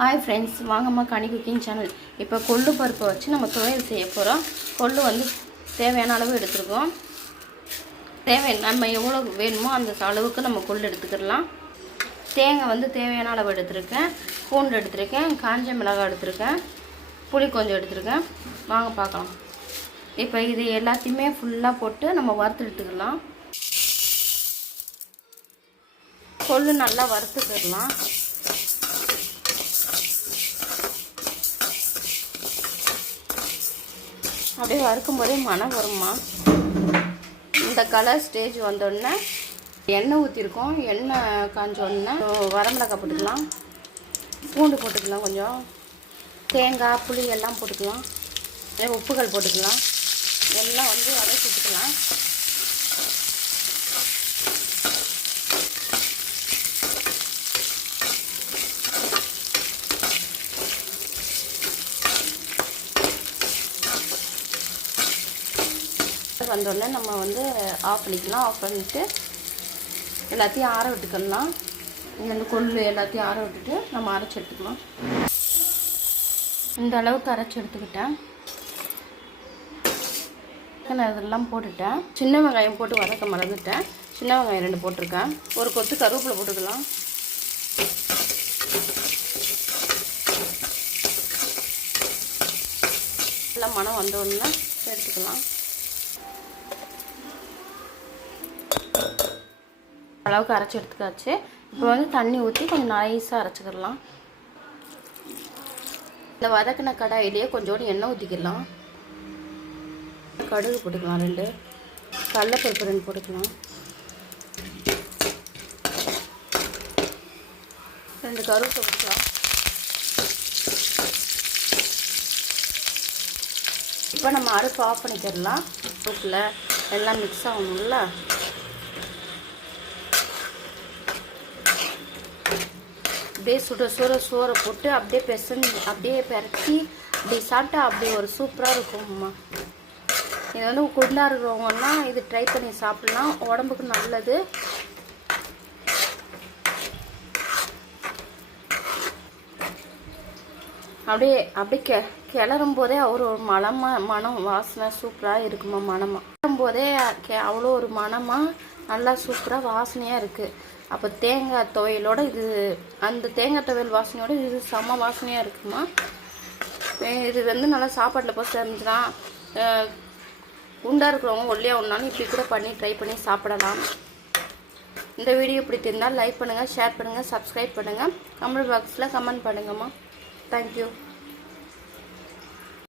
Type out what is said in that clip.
Hi friends வாங்கம்மா கனி cooking channel இப்போ கொள்ளு பருப்பை வச்சு நம்ம துவையல் செய்ய போகிறோம் கொள்ளு வந்து தேவையான அளவு எடுத்துருக்கோம். தேவை நம்ம எவ்வளோ வேணுமோ அந்த அளவுக்கு நம்ம கொள்ளு எடுத்துக்கிடலாம். தேங்காய் வந்து தேவையான அளவு எடுத்திருக்கேன். பூண்டு எடுத்திருக்கேன். காஞ்ச மிளகாய் எடுத்திருக்கேன். புளி கொஞ்சம் எடுத்திருக்கேன். வாங்க பார்க்கலாம். இப்போ இது எல்லாத்தையுமே ஃபுல்லாக போட்டு நம்ம வறுத்து எடுத்துக்கலாம் கொள்ளு நல்லா வறுத்துக்கிடலாம். அப்படியே வறுக்கும் போதே மனம் வருமா இந்த கலர் ஸ்டேஜ் வந்தோடனே எண்ணெய் ஊற்றிருக்கோம் எண்ணெய் காஞ்சோடனே வரமிளகாய் போட்டுக்கலாம். பூண்டு போட்டுக்கலாம் கொஞ்சம். தேங்காய் புளி எல்லாம் போட்டுக்கலாம். அதே உப்புகள் போட்டுக்கலாம். எல்லாம் வந்து வதக்கி வந்தோடனே நம்ம வந்து ஆஃப் பண்ணிக்கலாம். ஆஃப் பண்ணிவிட்டு எல்லாத்தையும் ஆற விட்டுக்கலாம். இங்கே வந்து கொள்ளு எல்லாத்தையும் ஆற விட்டுட்டு நம்ம அரைச்சி எடுத்துக்கலாம். இந்த அளவுக்கு அரைச்சி எடுத்துக்கிட்டேன். நான் இதெல்லாம் போட்டுட்டேன். சின்ன வெங்காயம் போட்டு வதக்க மறந்துட்டேன். சின்ன வெங்காயம் ரெண்டு போட்டிருக்கேன். ஒரு கொத்து கருவேப்பிலை போட்டுக்கலாம். எல்லாம் மனம் வந்தோடனே எடுத்துக்கலாம். அளவுக்கு அரைச்சி எடுத்துக்காச்சு. இப்போ வந்து தண்ணி ஊற்றி கொஞ்சம் நைஸாக அரைச்சிக்கிடலாம். இந்த வதக்கின கடாயிலேயே கொஞ்சோண்டு எண்ணெய் ஊற்றிக்கிடலாம் கடுகு போட்டுக்கலாம் ரெண்டு. கடலப்பருப்பு ரெண்டு போட்டுக்கலாம். ரெண்டு கருவேப்பிலை போட்டுக்கலாம். இப்போ நம்ம அடுப்பு ஆஃப் பண்ணிக்கிறலாம் உப்பில் எல்லாம் மிக்ஸ் ஆகணும்ல. அப்படியே சுட சுட சோறை போட்டு அப்படியே பெசஞ்சு அப்படியே பெரட்டி அப்படி சாப்பிட்டா அப்படியே ஒரு சூப்பராக இருக்கும்மா. இது வந்து குண்டாக இருக்கிறவங்கன்னா இது ட்ரை பண்ணி சாப்பிட்லாம். உடம்புக்கு நல்லது. அப்படியே அப்படியே கெ கிளறும் போதே அவர் ஒரு மனமாக மனம் வாசனை சூப்பராக இருக்குமா மனமாக கிளறும் போதே அவ்வளோ ஒரு மனமாக நல்லா சூப்பராக வாசனையாக இருக்குது அப்போ தேங்காய் துவையலோட இது அந்த தேங்காய் துவையல் வாசனையோட இது செம்ம வாசனையாக இருக்குமா? இது வந்து நல்லா சாப்பாட்டில் போய் செஞ்சிடலாம் குண்டாக இருக்கிறவங்க ஒல்லியாக ஒன்றாலும் இப்படி கூட பண்ணி ட்ரை பண்ணி சாப்பிடலாம். இந்த வீடியோ பிடித்திருந்தால் லைக் பண்ணுங்கள் ஷேர் பண்ணுங்கள் சப்ஸ்கிரைப் பண்ணுங்கள் கமெண்ட் பாக்ஸில் கமெண்ட் பண்ணுங்கம்மா. தேங்க்யூ